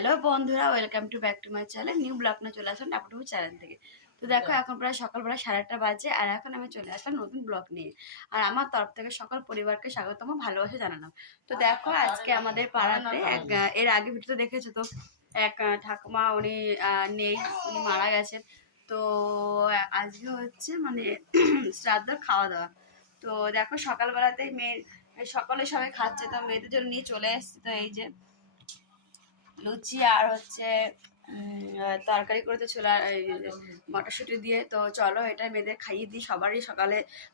Hello বন্ধুরা, welcome to back to my channel. New blog না চলে আসলাম টাপুটুপু চ্যানেল থেকে। তো দেখো এখন প্রায় সকালবেলা 8:30 বাজে, আর এখন আমি চলে আসলাম নতুন ব্লগ নিয়ে। আর আমার তরফ থেকে সকল পরিবারকে স্বাগতম, ভালোবাসা জানালাম। তো দেখো আজকে আমাদের পাড়াতে এর আগে ভিডিওতে দেখেছো তো, এক ঠাকুমা উনি নেই, উনি মারা গেছেন। তো আজকে হচ্ছে মানে শ্রাদ্ধ খাওয়া দাওয়া। তো দেখো সকালবেলাতেই সকলে সবাই খাচ্ছে, তো মেয়েদের জন্য নিয়ে চলে এসেছি। তো এই যে লুচি আর হচ্ছে তরকারি করেছে ছোলা মটরশুঁটি দিয়ে। তো চলো এটা মেয়েদের খাইয়ে দিই সবারই,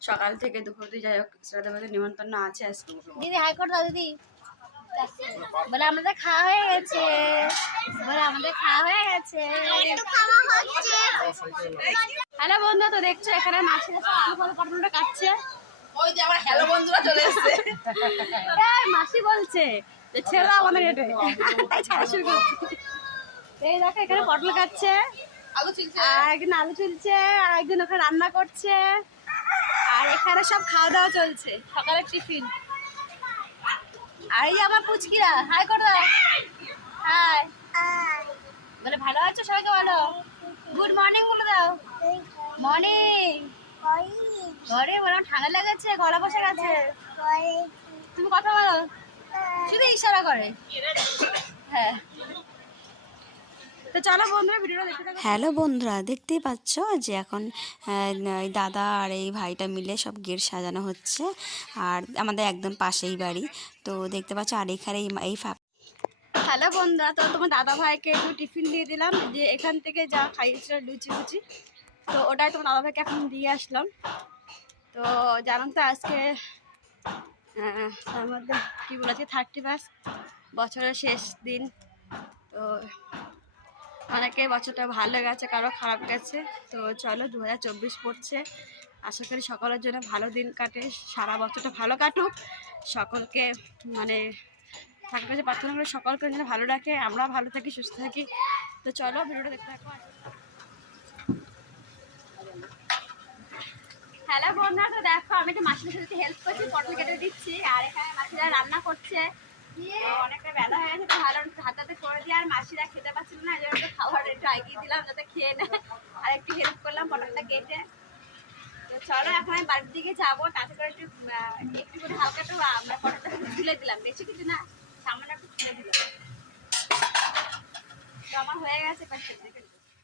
সকাল থেকে দুপুর দিয়ে যাই হোক শ্রাদ্ধবাদের নিমন্ত্রণ আছে আজকে। দিদি হাই করে দাও দিদি। বলে আমাদের খাওয়া হয়ে গেছে, হ্যালো বন্ধু, তো দেখছো এখানে মাছের পটলটা কাটছে। ওই যে আমার হ্যালো বন্ধুরা চলে এসেছে। মাসি বলছে যে ছেলে আমাদের এটা ছাড়া শুরু করছে। এই দেখো এখানে পটল কাটছে, আলু ছিলছে, আর একদিন আলু চলছে, আর একদিন ওখানে রান্না করছে, আর এখানে সব খাওয়া দাওয়া চলছে, সকালের টিফিন। আর এই আমার পুচকিরা হাই করে দাও। হাই বলে ভালো আছো সবাইকে, বলো গুড মর্নিং বলে দাও। মর্নিং। ঘরে বলো ঠান্ডা লেগেছে, গলা বসে গেছে, তুমি কথা বলো, শুধু ইশারা করে। হ্যাঁ, তো চলো বন্ধুরা ভিডিওটা দেখতে থাকো। হ্যালো বন্ধুরা, দেখতেই পাচ্ছ যে এখন দাদা আর এই ভাইটা মিলে সব গেট সাজানো হচ্ছে, আর আমাদের একদম পাশেই বাড়ি। তো দেখতে পাচ্ছ, আর এখানে এই হ্যালো বন্ধুরা, তো তোমার দাদা ভাইকে একটু টিফিন দিয়ে দিলাম, যে এখান থেকে যা খাইয়েছিল লুচি লুচি, তো ওটাই তোমার দাদা ভাইকে এখন দিয়ে আসলাম। তো জানান তো আজকে আমাদের কী বলেছে 31 বছরের শেষ দিন। তো অনেকে বছরটা ভালো গেছে, কারো খারাপ গেছে। তো চলো 2024 পড়ছে, আশা করি সকলের জন্য ভালো দিন কাটে, সারা বছরটা ভালো কাটুক। সকলকে মানে ঠাকুর কাছে প্রার্থনা করে সকলকে যেন ভালো রাখে, আমরা ভালো থাকি, সুস্থ থাকি। তো চলো ভিডিওটা দেখতে থাকো। হ্যালো বন্ধুরা, তো দেখো আমি তো মাসির সাথে হেল্প করছি, পটল কেটে দিচ্ছি, আর এখানে মাসিরা রান্না করছে। অনেকটা বেলা হয়ে গেছে, তো ভালো হাতে হাতে করে দিয়ে, আর মাসিরা খেতে পাচ্ছিল না, এই জন্য একটু খাবার একটু এগিয়ে দিলাম যাতে খেয়ে নেয়, আর একটু হেল্প করলাম পটলটা কেটে। তো চলো এখন আমি বাড়ির দিকে যাবো, তাতে করে একটু করে হালকা একটু আমরা পটলটা তুলে দিলাম, বেশি কিছু না, সামান্য একটু তুলে দিলাম। তো আমার হয়ে গেছে।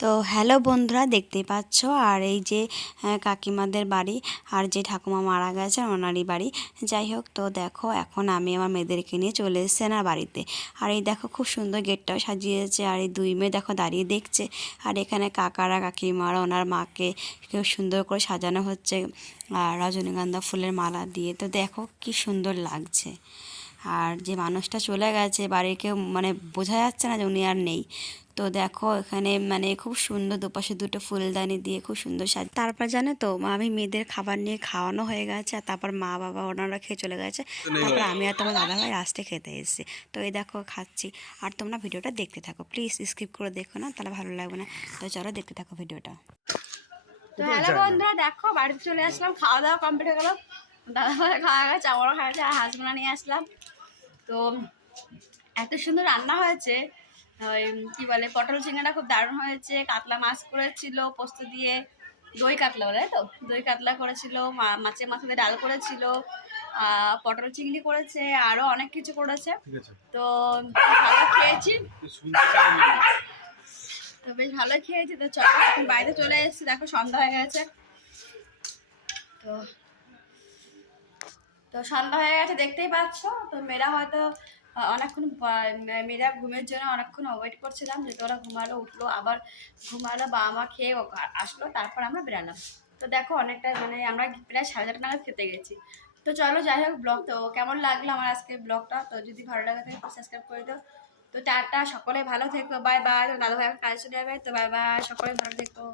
তো হ্যালো বন্ধুরা, দেখতেই পাচ্ছ আর এই যে কাকিমাদের বাড়ি, আর যে ঠাকুমা মারা গেছে ওনারই বাড়ি। যাই হোক, তো দেখো এখন আমি আমার মেয়েদেরকে নিয়ে চলে এসেছি না বাড়িতে। আর এই দেখো খুব সুন্দর গেটটাও সাজিয়েছে, আর এই দুই মেয়ে দেখো দাঁড়িয়ে দেখছে, আর এখানে কাকারা কাকিমারা ওনার মাকে খুব সুন্দর করে সাজানো হচ্ছে আর রজনীগন্ধা ফুলের মালা দিয়ে। তো দেখো কি সুন্দর লাগছে। আর যে মানুষটা চলে গেছে বাড়ির কেউ মানে বোঝা যাচ্ছে না যে উনি আর নেই। তো দেখো এখানে মানে খুব সুন্দর দুপাশে দুটো ফুলদানি দিয়ে খুব সুন্দর তারপর জানো তো আমি মেয়েদের খাবার নিয়ে খাওয়ানো হয়ে গেছে, আর তারপর মা বাবা ওনারা খেয়ে চলে গেছে, তারপর আমি আর তোমার দাদা ভাই আসতে খেতে এসেছি। তো এই দেখো খাচ্ছি, আর তোমরা ভিডিওটা দেখতে থাকো, প্লিজ স্কিপ করে দেখো না, তাহলে ভালো লাগবে না। তো চলো দেখতে থাকো ভিডিওটা। তো হ্যালো বন্ধুরা, দেখো বাড়িতে চলে আসলাম, খাওয়া দাওয়া কমপ্লিট হয়ে গেলো, দাদা ভাই খাওয়া গেছে, আমারও খাওয়া গেছে, আর হাঁসগুলো নিয়ে আসলাম। তো এত সুন্দর রান্না হয়েছে, ওই কী বলে পটল চিংড়িটা খুব দারুণ হয়েছে, কাতলা মাছ করেছিল পোস্ত দিয়ে, দই কাতলা বলে তো, দই কাতলা করেছিল, মাছের মাথা দিয়ে ডাল করেছিল, পটল চিংড়ি করেছে, আরও অনেক কিছু করেছে। তো ভালো খেয়েছি, তো বেশ ভালো খেয়েছি। তো চলো এখন বাড়িতে চলে এসেছি, দেখো সন্ধ্যা হয়ে গেছে। তো তো সন্ধ্যা হয়ে গেছে দেখতেই পাচ্ছ। তো মেয়েরা হয়তো অনেকক্ষণ মেয়েরা ঘুমের জন্য অনেকক্ষণ ওয়েট করছিলাম, যেহেতু ওরা ঘুমালো, উঠলো, আবার ঘুমালো, বাবা মা খেয়ে আসলো, তারপর আমরা বেরালাম। তো দেখো অনেকটা মানে আমরা প্রায় 8:30 নাগাদ খেতে গেছি। তো চলো যাই হোক, ব্লগ তো কেমন লাগলো আমার আজকে ব্লগটা, তো যদি ভালো লাগে তাহলে সাবস্ক্রাইব করে দাও। তো টাটা, সকলে ভালো থেকো, বাই বাই। তো দাদা ভাই কাজ চলে যাবে, তো বাই বাই, সকলে ভালো থেকো।